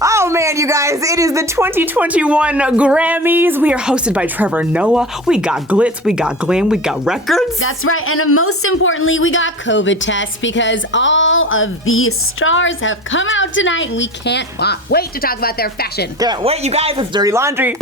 Oh man, you guys, it is the 2021 Grammys. We are hosted by Trevor Noah. We got glitz, we got glam, we got records. That's right, and most importantly, we got COVID tests because all of the stars have come out tonight and we can't wait to talk about their fashion. Can't wait, you guys, it's Dirty Laundry.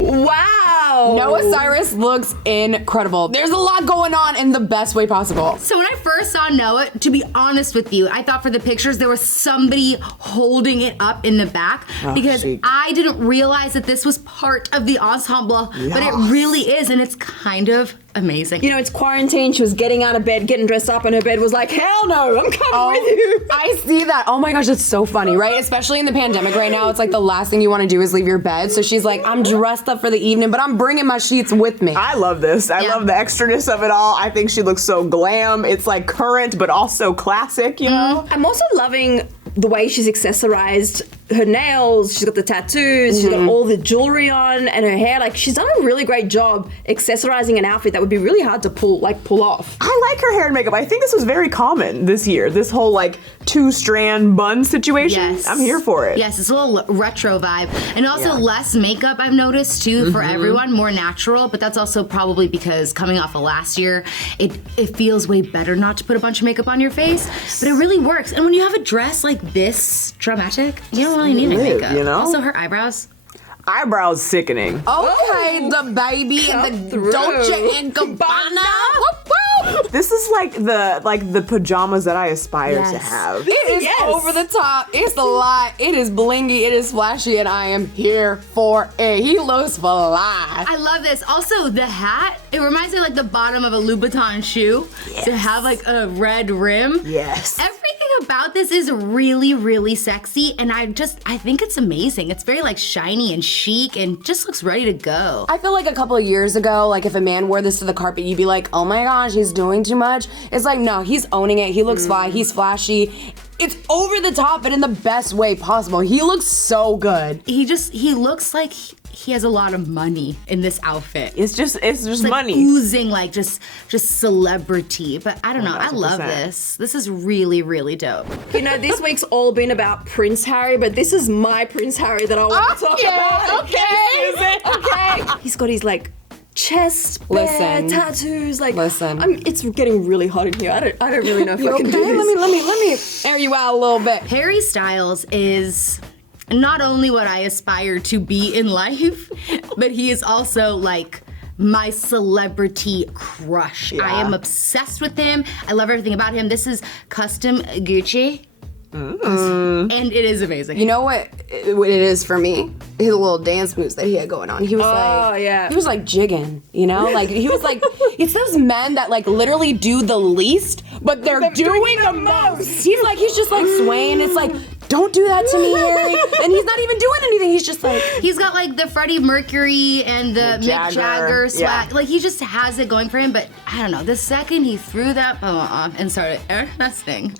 Wow! Noah Cyrus looks incredible. There's a lot going on in the best way possible. So when I first saw Noah, to be honest with you, I thought for the pictures there was somebody holding it up in the back because chic. I didn't realize that this was part of the ensemble, but it really is, and it's kind of amazing. You know, it's quarantine. She was getting out of bed, getting dressed up, and her bed was like, hell no, I'm coming with you. I see that. Oh my gosh, it's so funny, right? Especially in the pandemic right now, it's like the last thing you want to do is leave your bed. So she's like, I'm dressed up for the evening, but I'm bringing my sheets with me. I love this. I love the extraness of it all. I think she looks so glam. It's like current, but also classic, you know? I'm also loving the way she's accessorized her nails. She's got the tattoos, she's got all the jewelry on, and her hair. Like, she's done a really great job accessorizing an outfit that would be really hard to pull off. I like her hair and makeup. I think this was very common this year. This whole like 2-strand bun situation. Yes. I'm here for it. Yes, it's a little retro vibe. And also less makeup, I've noticed too, for everyone, more natural, but that's also probably because coming off of last year, it feels way better not to put a bunch of makeup on your face, but it really works. And when you have a dress like this dramatic, you don't really need any makeup. You know? Also, her eyebrows. Eyebrows sickening. Okay, DaBaby and the Dolce and Gabbana. This is like the pajamas that I aspire to have. It is over the top. It's a lot. It is blingy. It is flashy, and I am here for it. He looks fly. I love this. Also, the hat, it reminds me of like the bottom of a Louboutin shoe to have like a red rim. Yes. Everything about this is really, really sexy, and I think it's amazing. It's very like shiny and chic and just looks ready to go. I feel like a couple of years ago, like if a man wore this to the carpet, you'd be like, oh my gosh, he's doing too much. It's like, no, he's owning it. He looks fly. He's flashy. It's over the top, but in the best way possible. He looks so good. He looks like he has a lot of money in this outfit. It's just Like money. oozing like just celebrity. But I don't know. I love 100%. this. This is really, really dope. You know, this week's all been about Prince Harry, but this is my Prince Harry that I want to talk about. Okay. He's got his like chest, bare tattoos. Like, it's getting really hot in here. I don't really know if I can do this. Let me air you out a little bit. Harry Styles is not only what I aspire to be in life, but he is also like my celebrity crush. I am obsessed with him. I love everything about him. This is custom Gucci. And it is amazing. You know what it is for me? His little dance moves that he had going on. He was he was like jigging, you know? Like he was like, it's those men that like literally do the least, but they're doing the most. He's just like swaying. It's like, don't do that to me, Harry. And he's not even doing anything. He's just like, he's got like the Freddie Mercury and the Mick Jagger swag. Yeah. Like he just has it going for him. But I don't know, the second he threw that ball off and started air thrusting,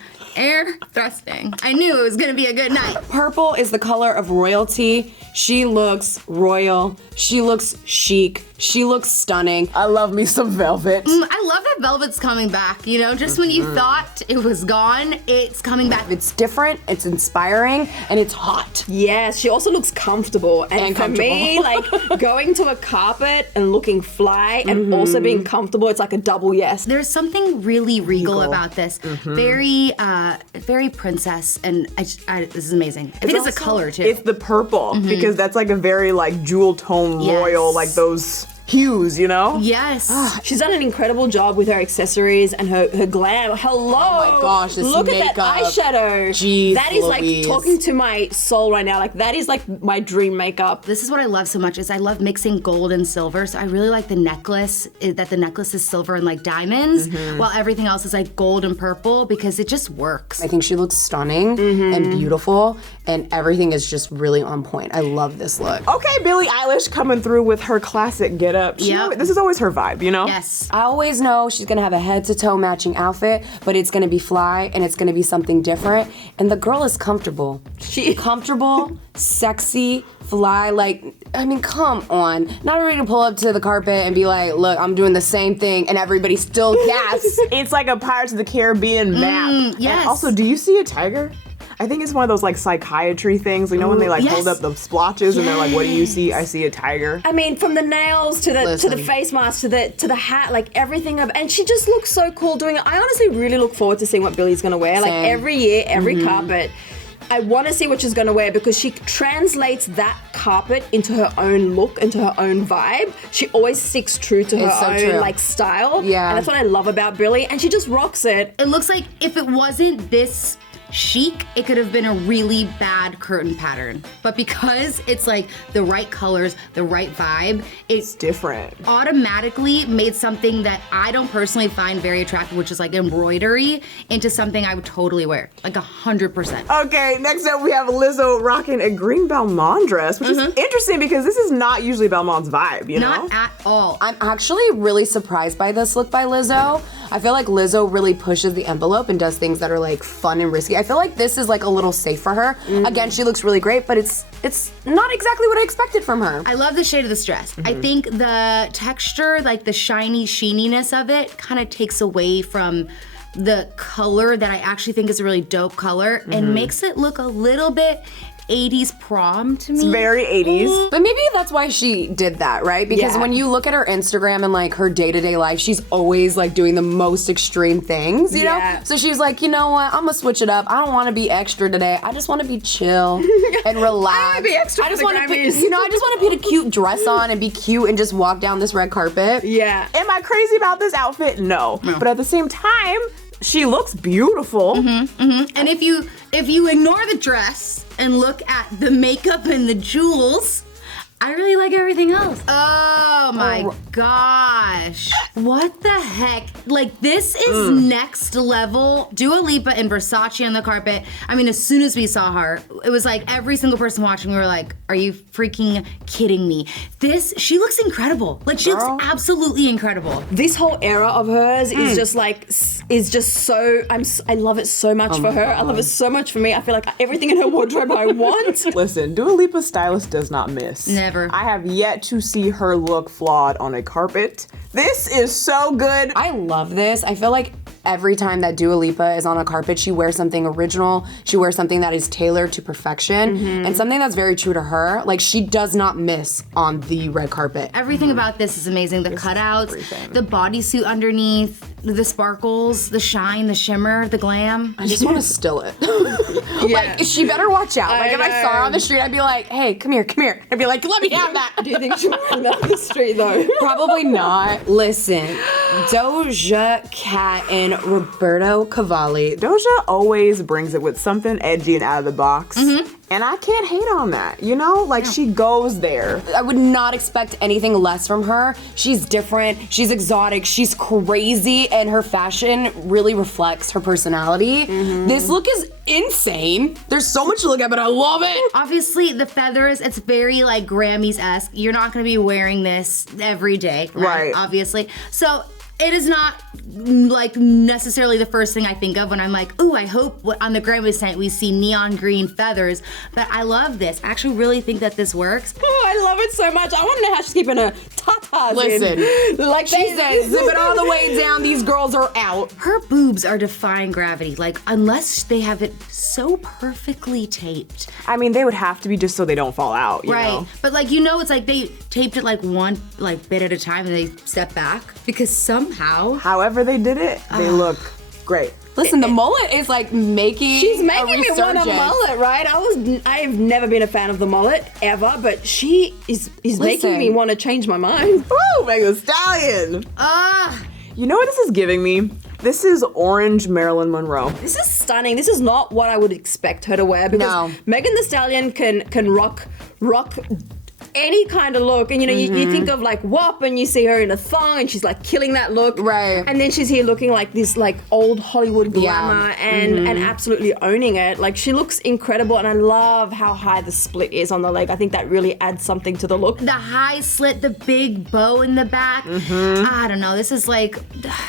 I knew it was gonna be a good night. Purple is the color of royalty. She looks royal. She looks chic. She looks stunning. I love me some velvet. I love that velvet's coming back, you know? Just when you thought it was gone, it's coming back. It's different, it's inspiring, and it's hot. Yes, she also looks comfortable. And for me, like going to a carpet and looking fly and also being comfortable, it's like a double yes. There's something really regal about this. Very princess, and this is amazing. I think it's the color too. It's the purple because that's like a very like jewel tone royal, like those hues, you know? Yes. She's done an incredible job with her accessories and her glam. Hello. Oh my gosh, this Look makeup. at that eyeshadow. Jeez, that is Louise. like talking to my soul right now. Like that is like my dream makeup. This is what I love so much is I love mixing gold and silver. So I really like the necklace, that the necklace is silver and like diamonds, while everything else is like gold and purple because it just works. I think she looks stunning and beautiful, and everything is just really on point. I love this look. Okay, Billie Eilish coming through with her classic get up. This is always her vibe, you know? Yes. I always know she's gonna have a head to toe matching outfit, but it's gonna be fly and it's gonna be something different. And the girl is comfortable. She's comfortable, sexy, fly. Like, I mean, come on. Not ready to pull up to the carpet and be like, look, I'm doing the same thing, and everybody still gasps. It's like a Pirates of the Caribbean map. Yes. And also, do you see a tiger? I think it's one of those like psychiatry things. You know when they like hold up the splotches and they're like, "What do you see?" I see a tiger. I mean, from the nails to the face mask to the hat, like everything. And she just looks so cool doing it. I honestly really look forward to seeing what Billie's gonna wear. Like every year, every carpet. I want to see what she's going to wear because she translates that carpet into her own look, into her own vibe. She always sticks true to her own like style. Yeah. And that's what I love about Billie. And she just rocks it. It looks like if it wasn't this chic, it could have been a really bad curtain pattern. But because it's like the right colors, the right vibe, it's different. Automatically made something that I don't personally find very attractive, which is like embroidery, into something I would totally wear, like 100%. Okay, next up we have Lizzo rocking a green Balmain dress, which is interesting because this is not usually Balmain's vibe, you know? Not at all. I'm actually really surprised by this look by Lizzo. I feel like Lizzo really pushes the envelope and does things that are like fun and risky. I feel like this is like a little safe for her. Again, she looks really great, but it's not exactly what I expected from her. I love the shade of this dress. I think the texture, like the shiny sheeniness of it, kind of takes away from the color that I actually think is a really dope color and makes it look a little bit 80s prom to me. It's very 80s. But maybe that's why she did that, right? Because when you look at her Instagram and like her day-to-day life, she's always like doing the most extreme things, you know? So she's like, you know what, I'm gonna switch it up. I don't wanna be extra today. I just wanna be chill and relax. I wanna be extra I just for the wanna Grammys. I just wanna put a cute dress on and be cute and just walk down this red carpet. Yeah. Am I crazy about this outfit? No. But at the same time, she looks beautiful. And if you ignore the dress and look at the makeup and the jewels, I really like everything else. Oh my gosh. What the heck? Like, this is next level. Dua Lipa and Versace on the carpet. I mean, as soon as we saw her, it was like every single person watching, we were like, are you freaking kidding me? She looks incredible. Like, she looks absolutely incredible. This whole era of hers is just like, so, I love it so much for her. I love it so much for me. I feel like everything in her wardrobe I want. Listen, Dua Lipa's stylist does not miss. Never. I have yet to see her look flawed on a carpet. This is so good. I love this. I feel like every time that Dua Lipa is on a carpet, she wears something original. She wears something that is tailored to perfection and something that's very true to her. Like, she does not miss on the red carpet. Everything about this is amazing. The cutouts, the bodysuit underneath, the sparkles, the shine, the shimmer, the glam. I just want to still it. Like, she better watch out. Like, if I saw her on the street, I'd be like, hey, come here. I'd be like, let me have that. Do you think she'll run down the street though? Probably not. Listen, Doja Cat and Roberto Cavalli. Doja always brings it with something edgy and out of the box. And I can't hate on that, you know? Like, she goes there. I would not expect anything less from her. She's different, she's exotic, she's crazy, and her fashion really reflects her personality. This look is insane. There's so much to look at, but I love it. Obviously, the feathers, it's very like Grammys-esque. You're not gonna be wearing this every day, right? Obviously. So it is not like necessarily the first thing I think of when I'm like, ooh, I hope on the Grammys night we see neon green feathers. But I love this. I actually really think that this works. Oh, I love it so much. I want to know how she's keeping her tatas Listen, like she says, zip it all the way down, these girls are out. Her boobs are defying gravity, like, unless they have it so perfectly taped. I mean, they would have to be just so they don't fall out, you know? But like, you know, it's like they taped it like one like bit at a time and they step back because somehow. However they did it, they look great. Listen, the mullet is like making She's making a me want a mullet, right? I've never been a fan of the mullet ever, but she is making me want to change my mind. Woo, Megan Thee Stallion. You know what this is giving me? This is orange Marilyn Monroe. This is stunning. This is not what I would expect her to wear because Megan Thee Stallion can rock any kind of look, and you know, you think of like WAP and you see her in a thong and she's like killing that look, right? And then she's here looking like this like old Hollywood glamour and absolutely owning it. Like, she looks incredible, and I love how high the split is on the leg. I think that really adds something to the look. The high slit, the big bow in the back. I don't know. This is like,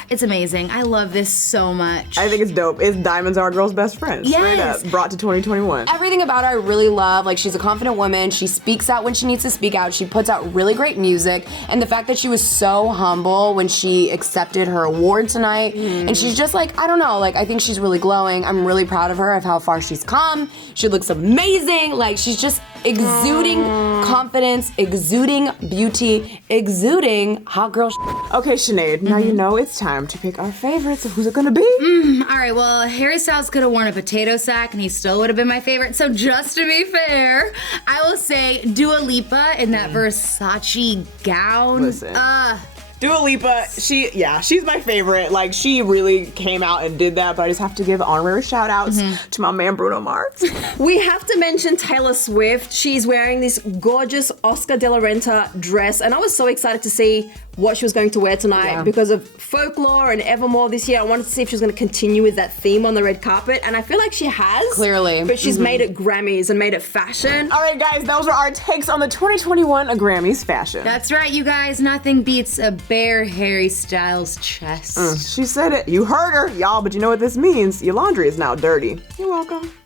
it's amazing. I love this so much. I think it's dope. It's Diamonds Are a Girl's Best Friend. Straight up. Brought to 2021. Everything about her I really love. Like, she's a confident woman. She speaks out when she needs to speak out. She puts out really great music, and the fact that she was so humble when she accepted her award tonight, and she's just like, I don't know, like I think she's really glowing. I'm really proud of her, of how far she's come. She looks amazing. Like she's just exuding confidence, exuding beauty, exuding hot girl Okay, Sinead, now you know it's time to pick our favorites. Who's it gonna be? All right, well, Harry Styles could have worn a potato sack and he still would have been my favorite. So just to be fair, I will say Dua Lipa in that Versace gown. Listen. Dua Lipa, she's my favorite. Like, she really came out and did that, but I just have to give honorary shout outs to my man Bruno Mars. We have to mention Taylor Swift. She's wearing this gorgeous Oscar de la Renta dress, and I was so excited to see what she was going to wear tonight because of Folklore and Evermore this year. I wanted to see if she was going to continue with that theme on the red carpet, and I feel like she has. Clearly. But she's made it Grammys and made it fashion. All right, guys, those are our takes on the 2021 Grammys fashion. That's right, you guys. Nothing beats a bare Harry Styles chest. She said it. You heard her, y'all, but you know what this means? Your laundry is now dirty. You're welcome.